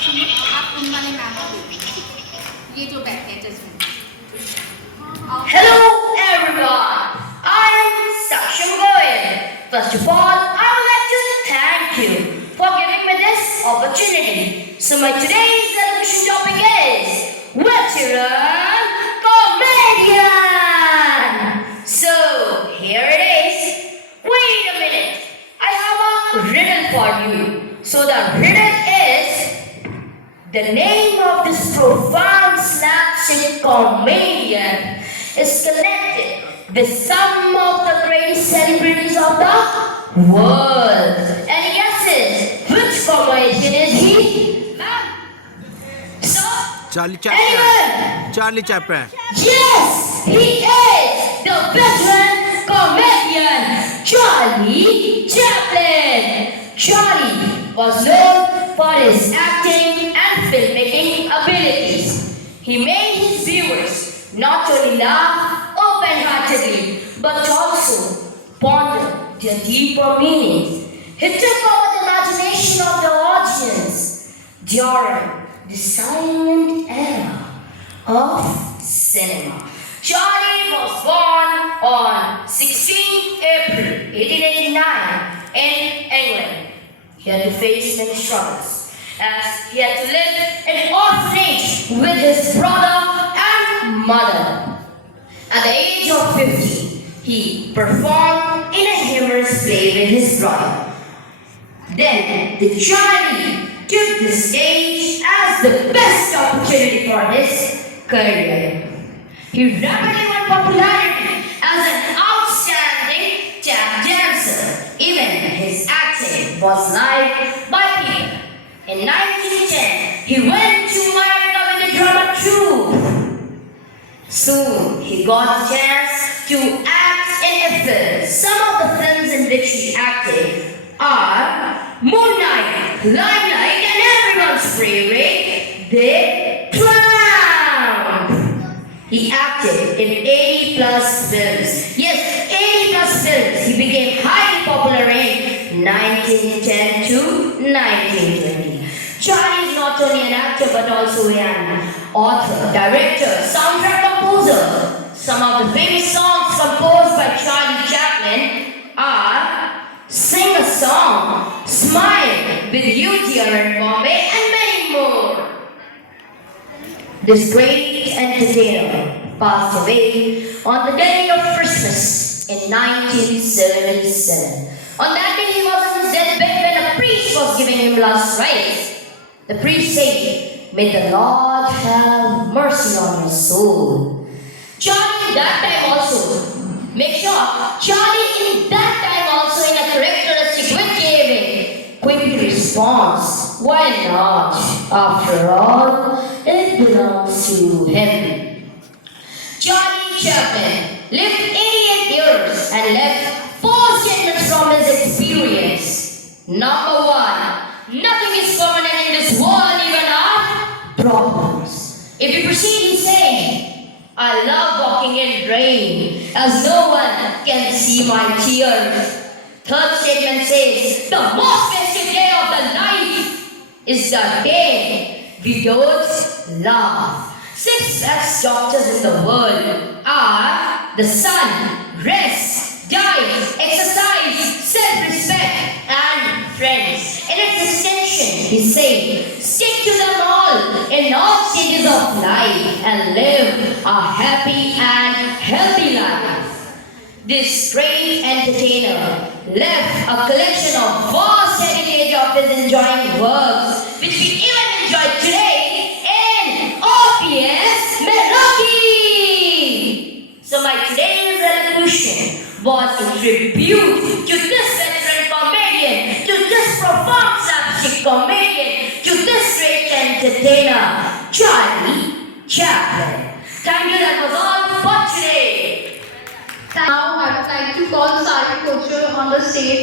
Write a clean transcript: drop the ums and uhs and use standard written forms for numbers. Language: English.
सुनो, आप उन वाले मैम को देखो, ये जो बैठे हैं judgement. Hello everyone, I am Saksham Goyal. First of all, I would like to thank you for giving me this opportunity. So my today's elocution topic is Veteran Comedian. So here it is. Wait a minute, I have a riddle for you. So the riddle is, the name of this profound slapstick comedian is connected with some of the greatest celebrities of the world. Any guesses? Which comedian is he? Ma'am? So, Charlie Chaplin. anyone? Charlie Chaplin. Yes, he is the veteran comedian Charlie Chaplin. Charlie was known for his acting and filmmaking abilities. He made his viewers not only laugh open-heartedly, but also ponder their deeper meanings. He took over the imagination of the audience during the silent era of cinema. Charlie was born on 16th April 1889 in England. He had to face many struggles, as he had to live in orphanage with his brother and mother. At the age of 50, he performed in a humorous play with his brother. Then the Charlie took the stage as the best opportunity for his career. He rapidly won popularity as an outstanding tap dancer. Even his acting was liked by people. In 1910, he went to America with a drama troupe. Soon, he got a chance to act in a film. Some of the films in which he acted are Moonlight, Limelight, and everyone's favorite, The Clown. He acted in 80 plus films. Yes, 80 plus films. He became highly popular in 1910 to 1920. Charlie is not only an actor but also an author, director, soundtrack composer. Some of the famous songs composed by Charlie Chaplin are Sing a Song, Smile, With You Dear in Bombay, and many more. This great entertainer passed away on the day of Christmas in 1977. On that day, he was on his deathbed when a priest was giving him last rites. The priest said, "May the Lord have mercy on your soul." Charlie, that time also, make sure, Charlie in that time also in a characteristic way gave a quick response. Why not? After all, it belongs to him. Charlie Chaplin lived 88 years and left 4 statements from his experience. Number 1, nothing is permanent in this world, even our problems. If we proceed in saying, I love walking in rain, as no one can see my tears. Third statement says, the most festive day of the life is the day we don't laugh. 6 best doctors in the world are the sun, rest, diet, exercise, self-respect, and friends. In its extension, he said, stick to them all in all stages of life and live a happy and healthy life. This great entertainer left a collection of vast heritage of his enjoying works, which we even enjoy today in OPS Milwaukee. So my today's elocution was a tribute to this veteran comedian, to this profound slapstick comedian, to this great entertainer, Charlie Chaplin. Thank you, that was all for today. Now I would like to call Sari Kochur on the stage.